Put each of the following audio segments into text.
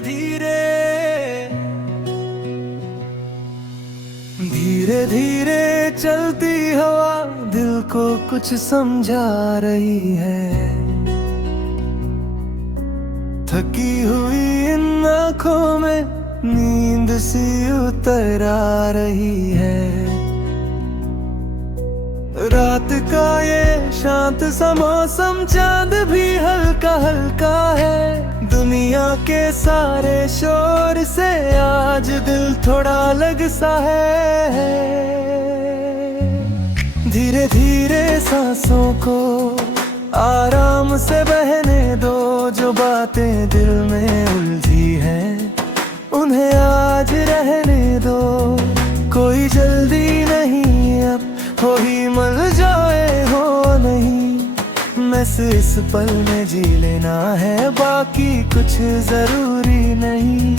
धीरे धीरे धीरे चलती हवा दिल को कुछ समझा रही है। थकी हुई इन आँखों में नींद सी उतर आ रही है। रात का ये शांत सा मौसम, चांद भी हल्का हल्का है। दुनिया के सारे शोर से आज दिल थोड़ा अलग सा है। धीरे धीरे सांसों को आराम से बहने दो, जो बातें दिल में उलझी हैं उन्हें आज रहने दो। कोई जल्दी नहीं, अब हो ही मर जाए हो नहीं। मैं इस पल में जी लेना है, बाकी कुछ जरूरी नहीं।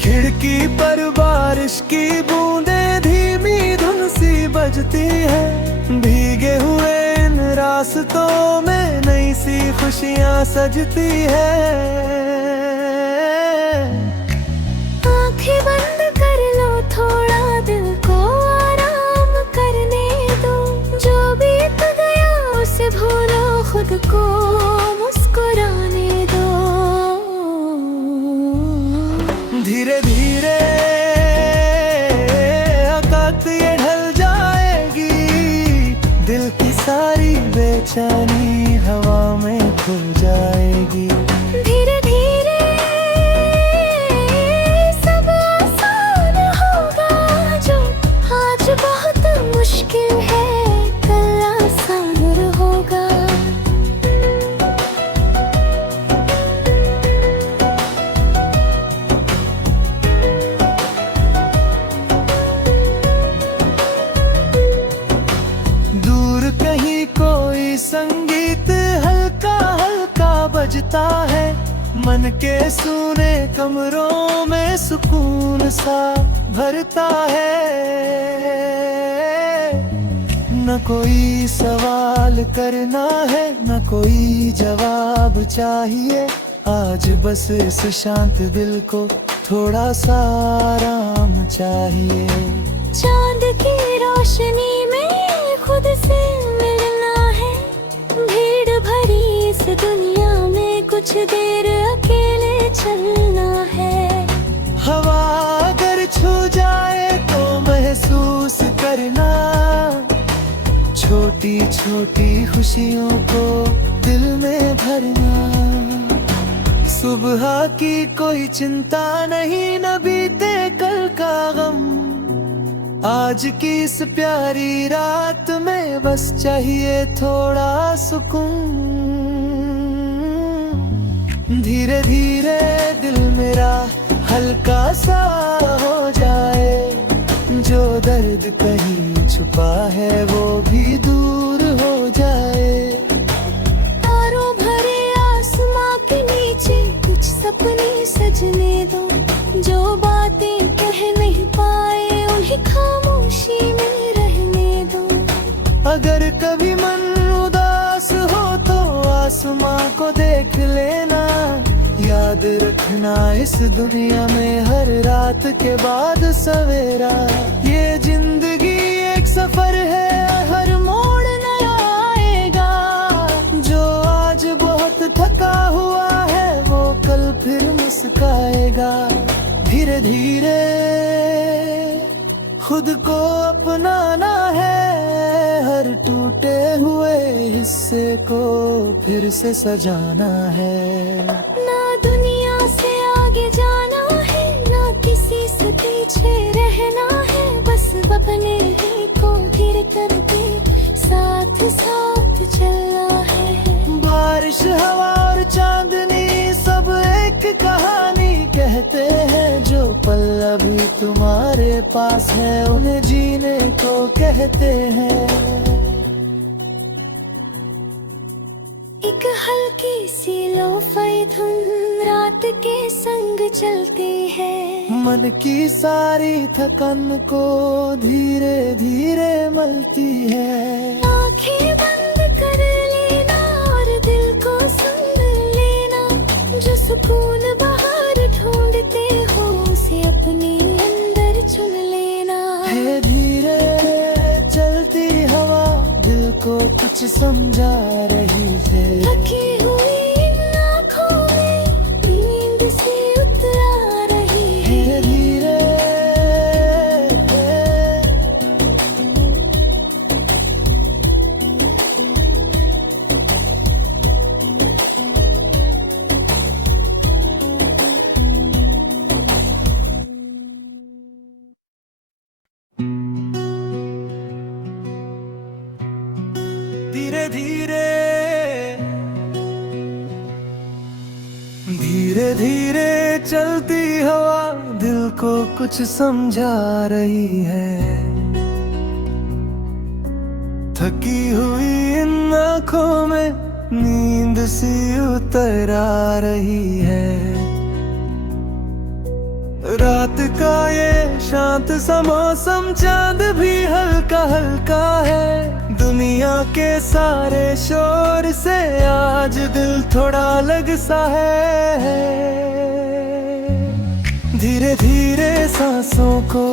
खिड़की पर बारिश की बूंदें धीमी धुन सी बजती है। भीगे हुए इन रास्तों में नई सी खुशियाँ सजती है। आंखें बंद कर लो, थोड़ा दिल को आराम करने दो। जो बीत गया उसे भूलो, खुद को मुस्कुराने दो। धीरे धीरे औकात ये ढल जाएगी। दिल की सारी बेचैनी हवा में खो जाएगी। धीरे धीरे सब आसान होगा, जो आज बहुत मुश्किल है कल आसान होगा। दूर कहीं कोई संगीत हल्का हल्का बजता है। मन के सूने कमरों में सुकून सा भरता है। न कोई सवाल करना है, न कोई जवाब चाहिए। आज बस इस शांत दिल को थोड़ा सा आराम चाहिए। चांद की रोशनी में खुद से मिलना है। भीड़ भरी इस दुनिया में कुछ देर अकेले चलना है। हवा अगर छू जाए तो महसूस करना, छोटी छोटी खुशियों को दिल में भरना। सुबह की कोई चिंता नहीं, न बीते कल का गम। आज की इस प्यारी रात में बस चाहिए थोड़ा सुकून। धीरे धीरे दिल मेरा हल्का सा हो जाए। जो दर्द कहीं छुपा है वो भी दूर हो जाए। तारों भरे आसमां के नीचे कुछ सपने सजने दो। जो बातें कह नहीं पाए उन्हें खामोशी में रहने दो। अगर कभी मन उदास हो तो आसमां को देख लेना। याद रखना इस दुनिया में हर रात के बाद सवेरा। ये जिंदगी एक सफर है, हर मोड़ नया आएगा। जो आज बहुत थका हुआ है वो कल फिर मुस्काएगा। धीरे धीरे खुद को अपनाना है। हर टूटे हुए हिस्से को फिर से सजाना है। ना दुनिया से आगे जाना है, ना किसी से पीछे रहना है। बस अपने ही को धीरे करके साथ साथ चलना है। बारिश, हवा और चांदनी सब एक कहानी कहते हैं। जो पल अभी तुम्हारे पास है उन्हें जीने को कहते हैं। एक हल्की सी लोफी धुन रात के संग चलती है। मन की सारी थकन को धीरे धीरे मलती है। आंखें बंद कर लेना और दिल को सुन लेना। जो सुकून बाहर ढूंढ समझा रही है। थकी हुई इन आँखों में नींद सी उतर आ रही है। धीरे धीरे धीरे धीरे चलती हवा दिल को कुछ समझा रही है। थकी हुई इन आँखों में नींद सी उतर आ रही है। रात का ये शांत सा मौसम, चांद भी हल्का हल्का है। दुनिया के सारे शोर से आज दिल थोड़ा अलग सा है। धीरे धीरे सांसों को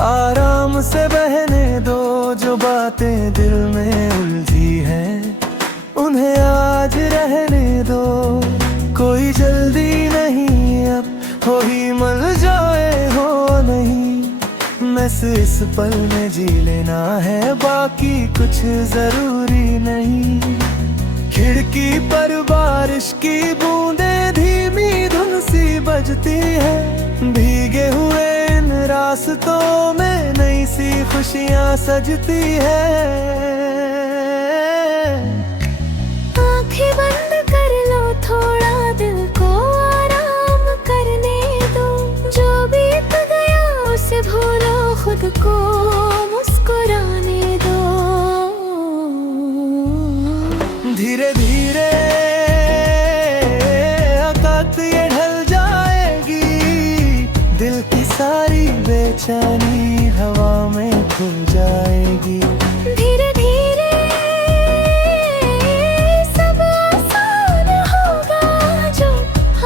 आराम से बहने दो, जो बातें दिल में उलझी हैं उन्हें आज रहने दो। कोई जल्दी नहीं, अब हो ही मिल जाए हो नहीं, बस इस पल में जी लेना है, बाकी कुछ जरूरी नहीं। खिड़की पर बारिश की बूंदें धीमी धुन सी बजती है। भीगे हुए इन रास्तों में नई सी खुशियाँ सजती है। आँखें बंद कर लो, थोड़ा दिल को आराम करने दो। जो बीत गया उसे भूलो, खुद को मुस्कुराने दो। धीरे धीरे आकाश ये ढल जाएगी, दिल की सारी बेचैनी हवा में खुल जाएगी। धीरे धीरे सब आसान होगा, जो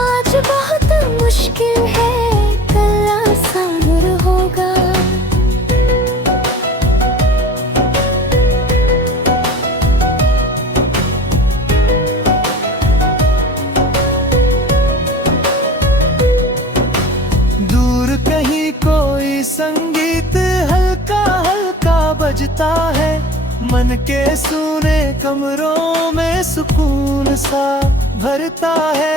आज बहुत मुश्किल है कल आसान होगा। दूर कहीं कोई संगीत हल्का हल्का बजता है, मन के सूने कमरों में सुकून सा भरता है।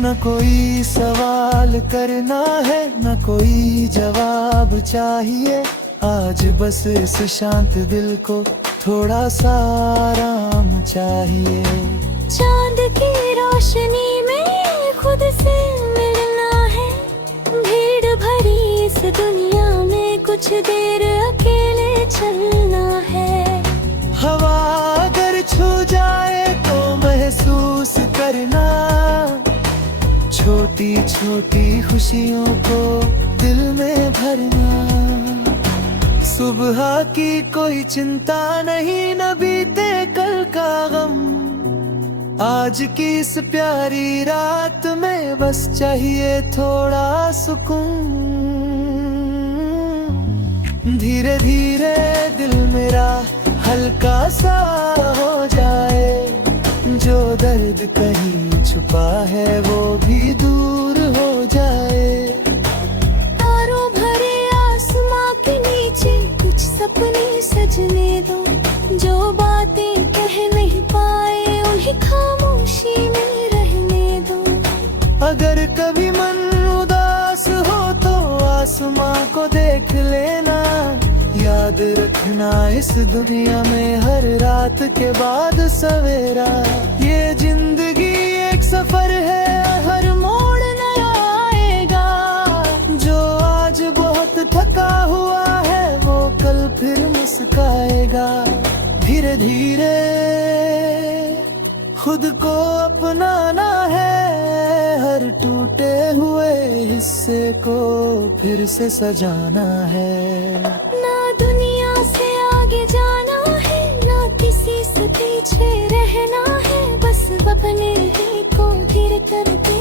न कोई सवाल करना है, न कोई जवाब चाहिए, आज बस इस शांत दिल को थोड़ा सा आराम चाहिए। चांद की रोशनी में खुद से मिलना है, भीड़ भरी इस दुनिया में कुछ देर अकेले चलना है। हवा अगर छू जाए तो महसूस करना, छोटी छोटी खुशियों को दिल में भरना। सुबह की कोई चिंता नहीं, न बीते कल का गम, आज की इस प्यारी रात में बस चाहिए थोड़ा सुकून। धीरे धीरे दिल मेरा हल्का सा हो जाए, जो दर्द कहीं छुपा है वो भी दूर हो जाए। तारों भरे आसमां के नीचे कुछ सपने सजने दो, जो बातें कह नहीं पाए उन्हें खामोशी में रहने दो। अगर कभी मन उदास हो तो आसमां को देख लेना, याद रखना इस दुनिया में हर रात के बाद सवेरा। ये जिंदगी एक सफर है, हर मोड़ नया आएगा। जो आज बहुत थका हुआ है वो कल फिर मुस्काएगा। धीरे धीरे खुद को अपनाना है, हर टूटे हुए हिस्से को फिर से सजाना है। ना दुनिया से आगे जाना है, ना किसी से पीछे रहना है, बस अपने ही को धीरे करके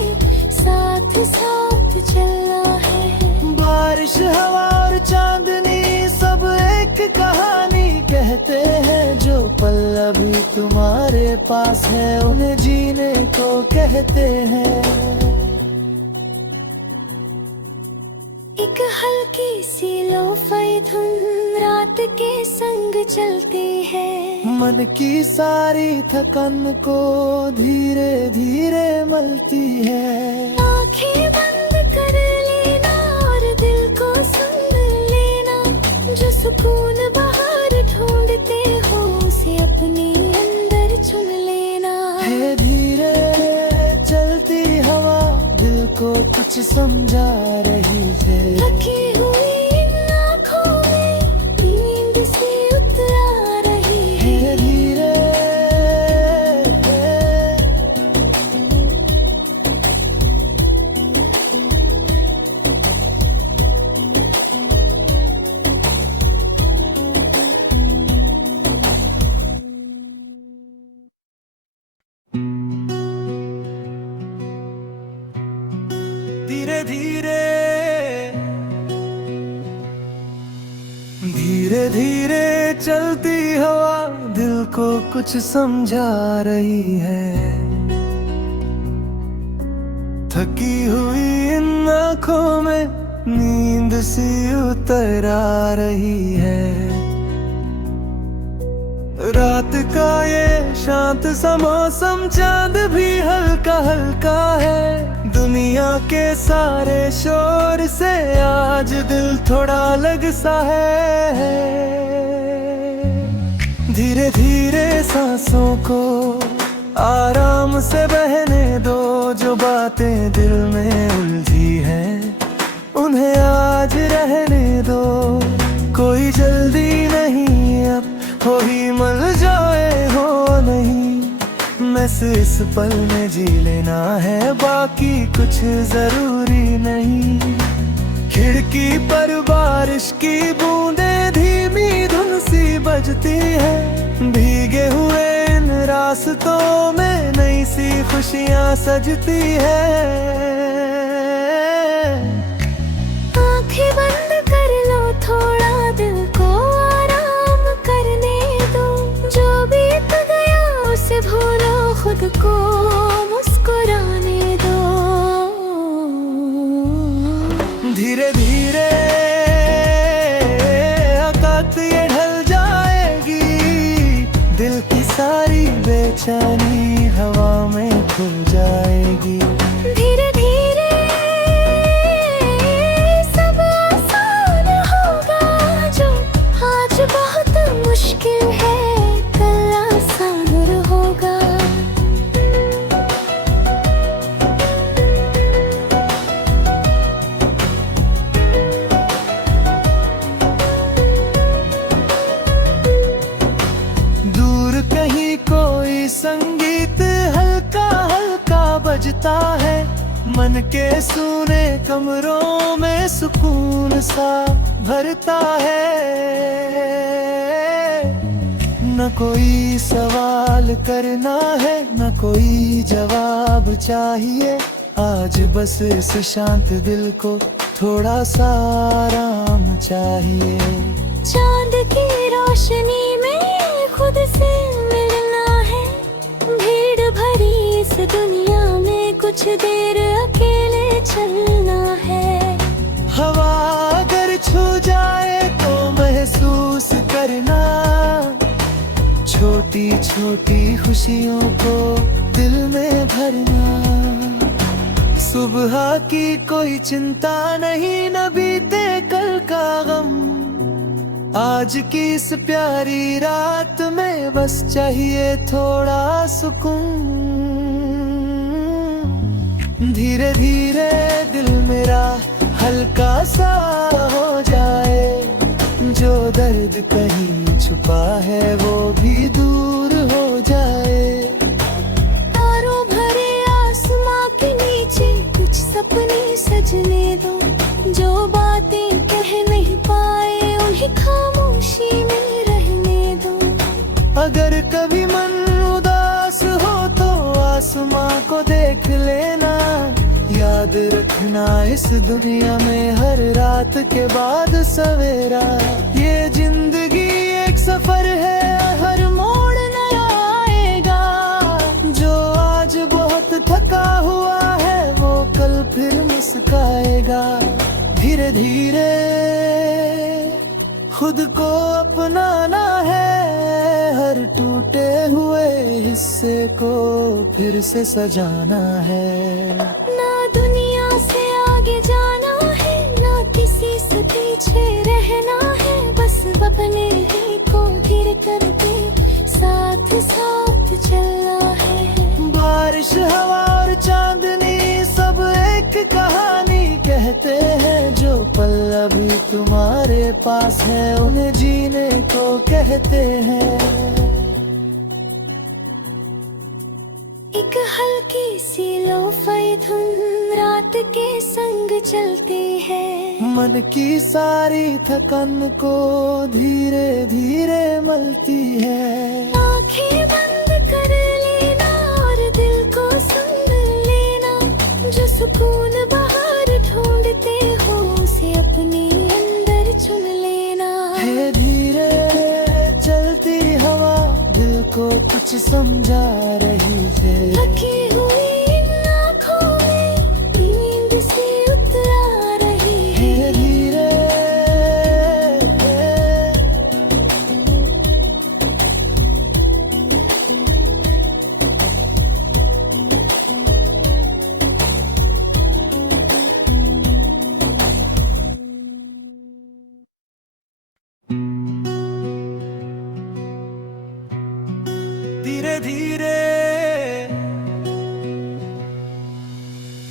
साथ साथ चलना है। बारिश हवा और चांदनी सब एक कहानी पल अभी तुम्हारे पास है, उन्हें जीने को कहते हैं। एक हल्की सी लोफी धुन रात के संग चलती है, मन की सारी थकन को धीरे धीरे मलती है। आंखें बंद कर लेना और दिल को सुन लेना, जो सुकून बाहर ढूंढते हो उसे अपने अंदर चुन लेना। है धीरे चलती हवा, दिल को कुछ समझा रही है। थकी हुई इन आँखों में नींद से उतर आ रही है। धीरे धीरे धीरे धीरे चलती हवा, दिल को कुछ समझा रही है। थकी हुई इन आँखों में नींद सी उतर आ रही है। रात का ये शांत सा मौसम, चांद भी हल्का हल्का है। दुनिया के सारे शोर से आज दिल थोड़ा अलग सा है। धीरे धीरे सांसों को आराम से बहने दो, जो बातें दिल में उलझी हैं उन्हें आज रहने दो। कोई जल्दी नहीं अब, हो ही मर जाए हो नहीं, बस इस पल में जी लेना है, बाकी कुछ जरूरी नहीं। खिड़की पर बारिश की बूंदें धीमी धुन सी बजती है। भीगे हुए इन रास्तों में नई सी खुशियाँ सजती है। आंखें बंद कर लो, थोड़ा दिल को आराम करने दो। जो बीत गया उसे भूलो, खुद को मुस्कुराने दो। धीरे धीरे औकात ये ढल जाएगी, दिल की सारी बेचैनी हवा में खो जाएगी। धीरे धीरे सब आसान होगा, जो आज बहुत मुश्किल है कल आसान होगा। दूर कहीं कोई संगीत हल्का हल्का बजता है, मन के सूने कमरों में सुकून सा भरता है। न कोई सवाल करना है, न कोई जवाब चाहिए, आज बस इस शांत दिल को थोड़ा सा आराम चाहिए। चांद की रोशनी में खुद से मिलना है, भीड़ भरी इस दुनिया में कुछ देर अकेले चलना है। हवा अगर छू जाए तो महसूस करना, छोटी छोटी खुशियों को दिल में भरना। सुबह की कोई चिंता नहीं, न बीते कल का गम, आज की इस प्यारी रात में बस चाहिए थोड़ा सुकून। धीरे धीरे दिल मेरा हल्का सा हो जाए, जो दर्द कहीं छुपा है वो भी दूर हो जाए। तारों भरे आसमां के नीचे कुछ सपने सजने दो, जो बातें कह नहीं पाए उन्हें खामोशी में रहने दो। अगर कभी मन उदास हो तो आसमां को देख लेना, याद रखना इस दुनिया में हर रात के बाद सवेरा। ये जिंदगी एक सफर है, हर मोड़ धीरे धीरे खुद को अपनाना है, हर टूटे हुए हिस्से को फिर से सजाना है। ना दुनिया से आगे जाना है, ना किसी से पीछे रहना है, बस अपने ही को धीरे करके साथ साथ चलना है। बारिश, हवा और चांदनी सब एक कहानी कहते हैं, जो पल अभी तुम्हारे पास है उन्हें जीने को कहते हैं। एक हल्की सी लोफी धुन रात के संग चलती है, मन की सारी थकन को धीरे धीरे मलती है। आंखें बंद कर लेना और दिल को सुन लेना, जो सुकून बाहर ढूंढते हो उसे अपने अंदर चुन लेना है। धीरे चलती हवा दिल को कुछ समझा रही है, थकी हुई इन आँखों में नींद से उतरा रही है। धीरे धीरे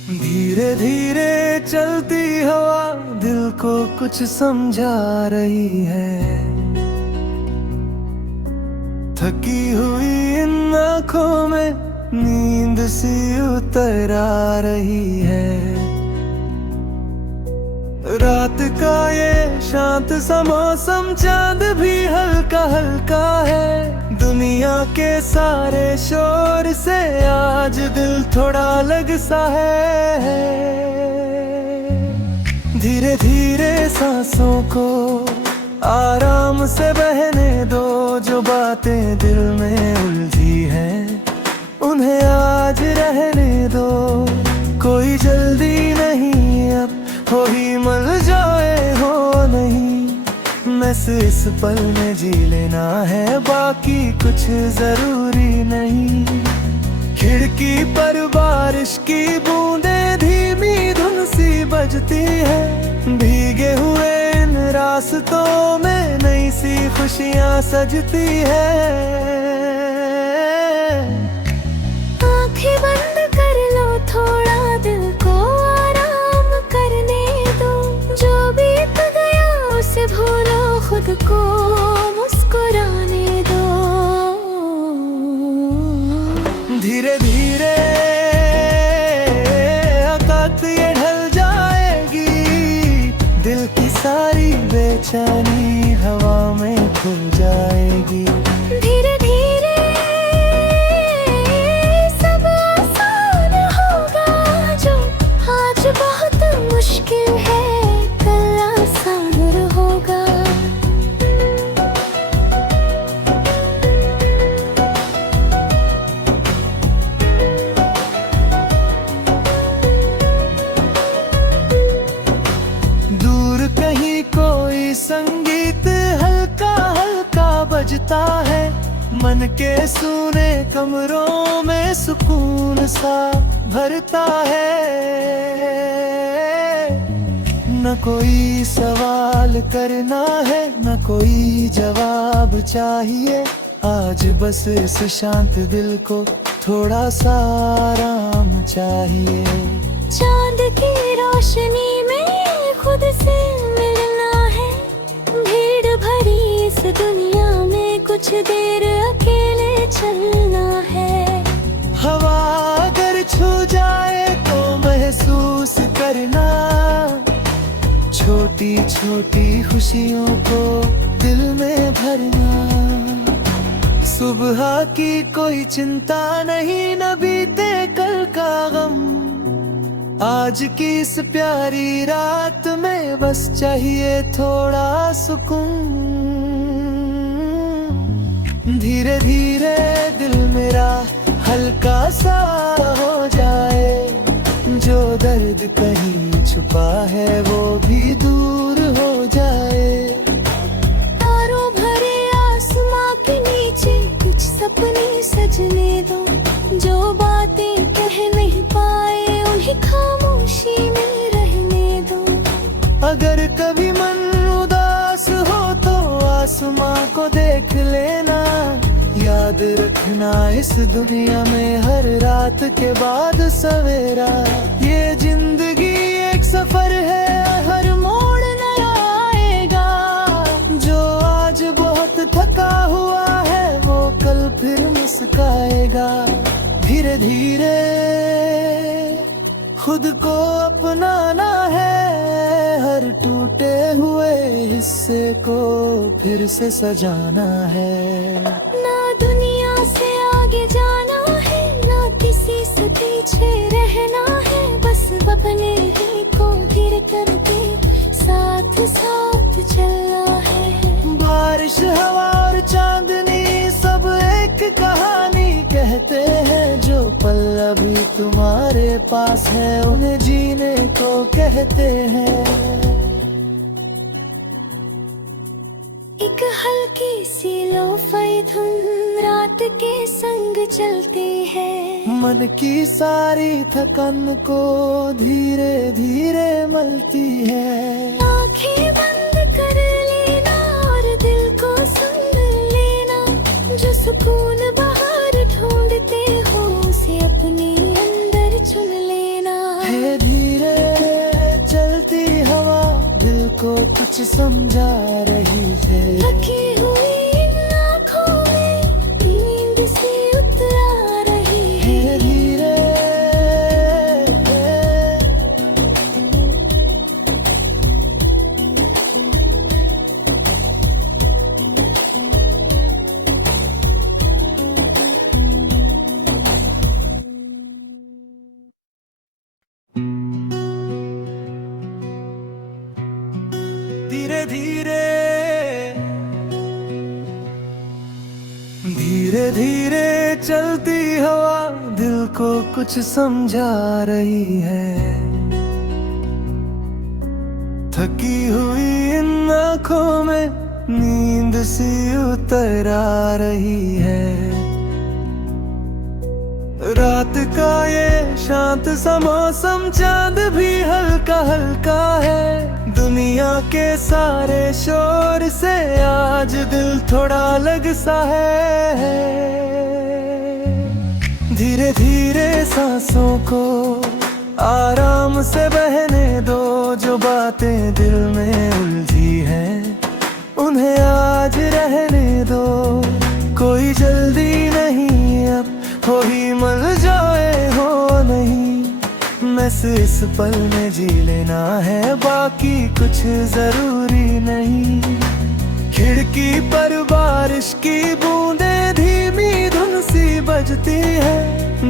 धीरे धीरे धीरे चलती हवा दिल को कुछ समझा रही है, थकी हुई इन आँखों में नींद सी उतर आ रही है। रात का ये शांत सा मौसम, चांद भी हल्का हल्का है, दुनिया के सारे शोर से आज दिल थोड़ा अलग सा है। धीरे धीरे सांसों को आराम से बहने दो, जो बातें दिल में उलझी हैं उन्हें आज रहने दो। कोई जल्दी नहीं अब, हो ही मर जाए हो नहीं, बस इस पल में जी लेना है, बाकी कुछ जरूरी नहीं। खिड़की पर बारिश की बूंदें धीमी धुन सी बजती है, भीगे हुए इन रास्तों में नई सी खुशियाँ सजती है। आंखें बंद कर लो, थोड़ा दिल को आराम करने दो, जो बीत गया उसे भूलो, खुद को मुस्कुराने दो। धीरे धीरे आकाश ये ढल जाएगी, दिल की सारी बेचैनी हवा में खुल जाएगी। धीरे धीरे सब आसान होगा, जो आज बहुत मुश्किल है कल आसान होगा। दूर कहीं कोई संगीत हल्का हल्का बजता है, मन के सूने कमरों में सुकून सा भरता है। न कोई सवाल करना है, न कोई जवाब चाहिए, आज बस इस शांत दिल को थोड़ा सा आराम चाहिए। चांद की रोशनी में खुद से मिलना है, भीड़ भरी इस दुनिया में कुछ देर अकेले चलना है। हवा अगर छू जाए तो महसूस करना, छोटी छोटी खुशियों को दिल में भरना। सुबह की कोई चिंता नहीं, न बीते कल का गम, आज की इस प्यारी रात में बस चाहिए थोड़ा सुकून। धीरे धीरे दिल मेरा हल्का सा हो जाए, जो दर्द कहीं छुपा छुपा है वो भी दूर हो जाए। तारों भरे आसमां के नीचे कुछ सपने सजने दो, जो बातें कह नहीं पाए उन्हें खामोशी में रहने दो। अगर कभी मन उदास हो तो आसमां को देख लेना, याद रखना इस दुनिया में हर रात के बाद सवेरा। ये जिंदगी एक सफर है, हर मोड़ नया आएगा। जो आज बहुत थका हुआ है वो कल फिर मुस्काएगा। धीरे धीरे खुद को अपनाना है, हर टूटे हुए हिस्से को फिर से सजाना है। ना दुनिया से आगे जाना है, ना किसी से पीछे रहना है, बस अपने ही को धीरे करके साथ साथ चलना है। बारिश, हवा और चांदनी सब एक कहानी कहते हैं। जो पल अभी तुम्हारे पास है उन्हें जीने को कहते हैं। एक हल्की सी लोफाई धुन रात के संग चलती है, मन की सारी थकन को धीरे धीरे मलती है। आंखें बंद कर लेना और दिल को सुन लेना, जो सुकून बाहर ढूंढते हो उसे अपने अंदर चुन लेना। है धीरे चलती हवा दिल को कुछ समझा रही है। थकी हुई इन आँखों में नींद से उतर आ रही है। धीरे धीरे धीरे धीरे चलती हवा दिल को कुछ समझा रही है। थकी हुई इन आँखों में नींद सी उतर आ रही है। रात का ये शांत सा मौसम, चांद भी हल्का हल्का है। दुनिया के सारे शोर से आज दिल थोड़ा अलग सा है। धीरे धीरे सांसों को आराम से बहने दो, जो बातें दिल में उलझी हैं उन्हें आज रहने दो। कोई जल्दी नहीं अब, हो ही मर जाए हो नहीं, बस इस पल में जी लेना है, बाकी कुछ जरूरी नहीं। खिड़की पर बारिश की बूंदें धीमी धुन सी बजती है।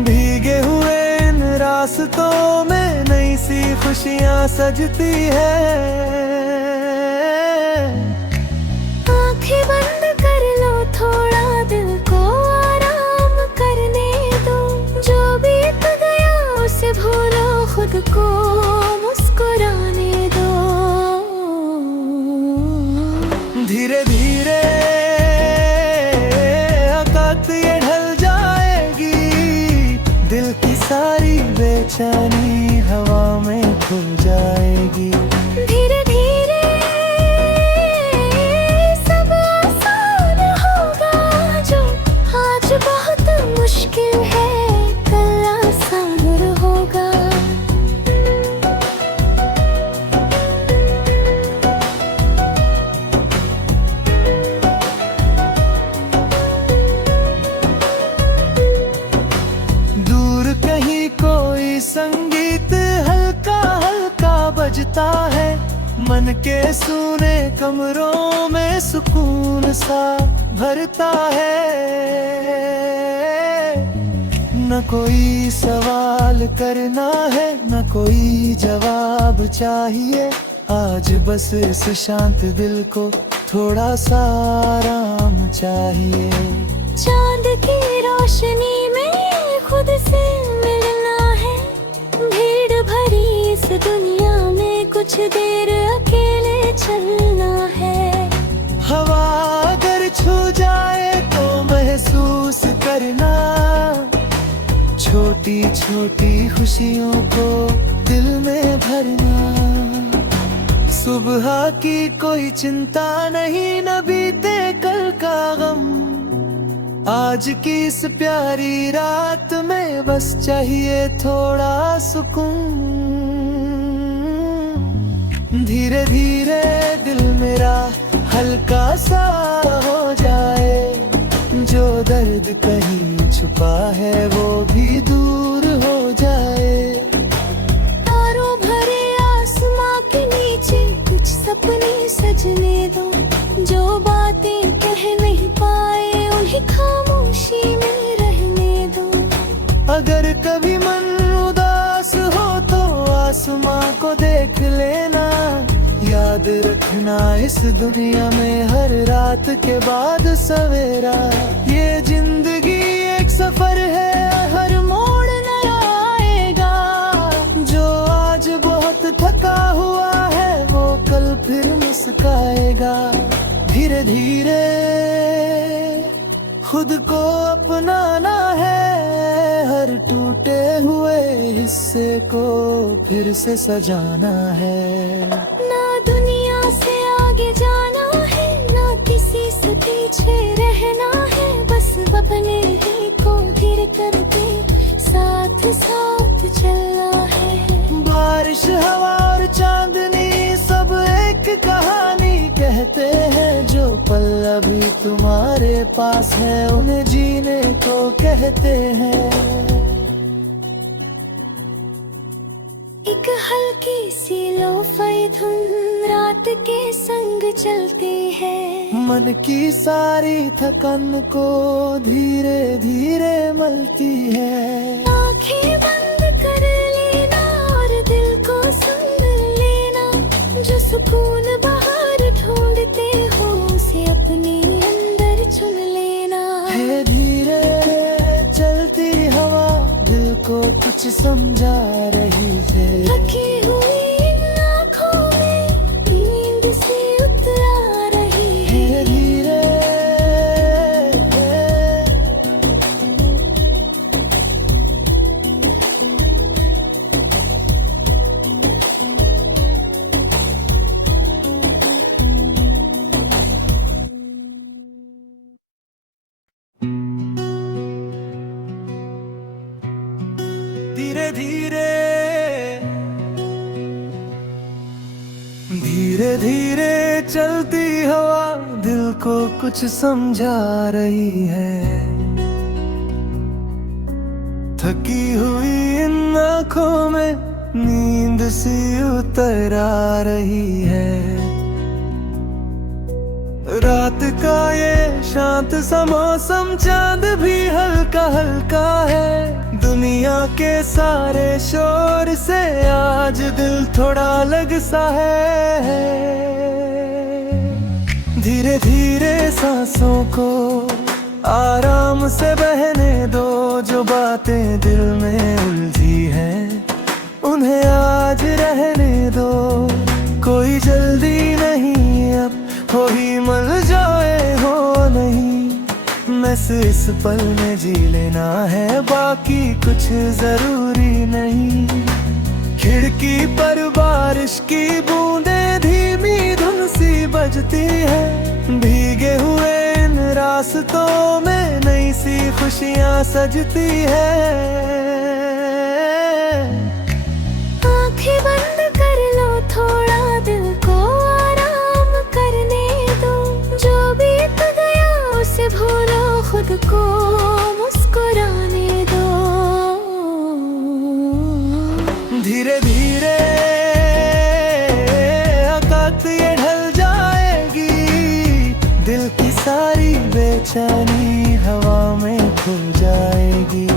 भीगे हुए इन रास्तों में नई सी खुशियाँ सजती है। आंखें बंद कर लो, थोड़ा दिल को आराम करने दो। जो बीत गया उसे भूलो, खुद को मुस्कुराने दो। धीरे धीरे आकाश ये ढल जाएगी, दिल की सारी बेचैनी हवा में खो जाएगी। धीरे धीरे सब आसान होगा, जो आज बहुत मुश्किल है कल आसान होगा। दूर कहीं कोई संगीत हल्का हल्का बजता है, मन के सूने कमरों में सुकून सा भरता है। न कोई सवाल करना है, न कोई जवाब चाहिए, आज बस इस शांत दिल को थोड़ा सा आराम चाहिए। चांद की रोशनी में खुद से मिलना है, भीड़ भरी इस दुनिया में कुछ देर अकेले चलना है। हवा अगर छू जाए तो महसूस करना, छोटी छोटी खुशियों को दिल में भरना। सुबह की कोई चिंता नहीं, न बीते कल का गम। आज की इस प्यारी रात में बस चाहिए थोड़ा सुकून। धीरे धीरे दिल मेरा हल्का सा हो जाए, जो दर्द कहीं छुपा है वो भी दूर हो जाए। तारों भरे आसमां के नीचे कुछ सपने सजने दो, जो बातें कह नहीं पाए उन्हें खामोशी में रहने दो। अगर कभी मन उदास हो तो आसमां को देख लेना, याद रखना इस दुनिया में हर रात के बाद सवेरा। ये जिंदगी एक सफर है, हर मोड़ नया आएगा। जो आज बहुत थका हुआ है वो कल फिर मुस्काएगा। धीरे धीरे खुद को अपनाना है, हर टूटे हुए हिस्से को फिर से सजाना है। ना दुनिया से आगे जाना है, ना किसी से पीछे रहना है। बस अपने ही को धीरे करके साथ साथ चलना है। बारिश, हवा और चांदनी सब एक कहानी कहते हैं। जो पल अभी तुम्हारे पास है उन्हें जीने को कहते हैं। एक हल्की सी लोफी धुन रात के संग चलती है, मन की सारी थकन को धीरे धीरे मलती है। आंखें बंद कर लेना और दिल को सुन लेना, जो सुकून बाहर ढूंढते हो उसे अपने अंदर चुन लेना है। धीरे चलती हवा दिल को कुछ समझा रही है। थकी हुई इन आँखों में नींद से उतरा रही है। धीरे धीरे धीरे धीरे धीरे चलती हवा दिल को कुछ समझा रही है। थकी हुई इन आँखों में नींद सी उतर आ रही है। रात का ये शांत सा मौसम, चांद भी हल्का हल्का है। दुनिया के सारे शोर से आज दिल थोड़ा अलग सा है। धीरे धीरे सांसों को आराम से बहने दो, जो बातें दिल में उलझी हैं उन्हें आज रहने दो। कोई जल्दी नहीं अब, हो ही मर जाए हो नहीं। बस इस पल में जी लेना है, बाकी कुछ जरूरी नहीं। खिड़की पर बारिश की बूंदें धीमी धुन सी बजती है। भीगे हुए इन रास्तों में नई सी खुशियाँ सजती है। आंखें बंद कर लो, थोड़ा दिल को आराम करने दो। जो बीत गया उसे भूलो, खुद को मुस्कुराने दो। धीरे धीरे आकाश ये ढल जाएगी, दिल की सारी बेचैनी हवा में खो जाएगी।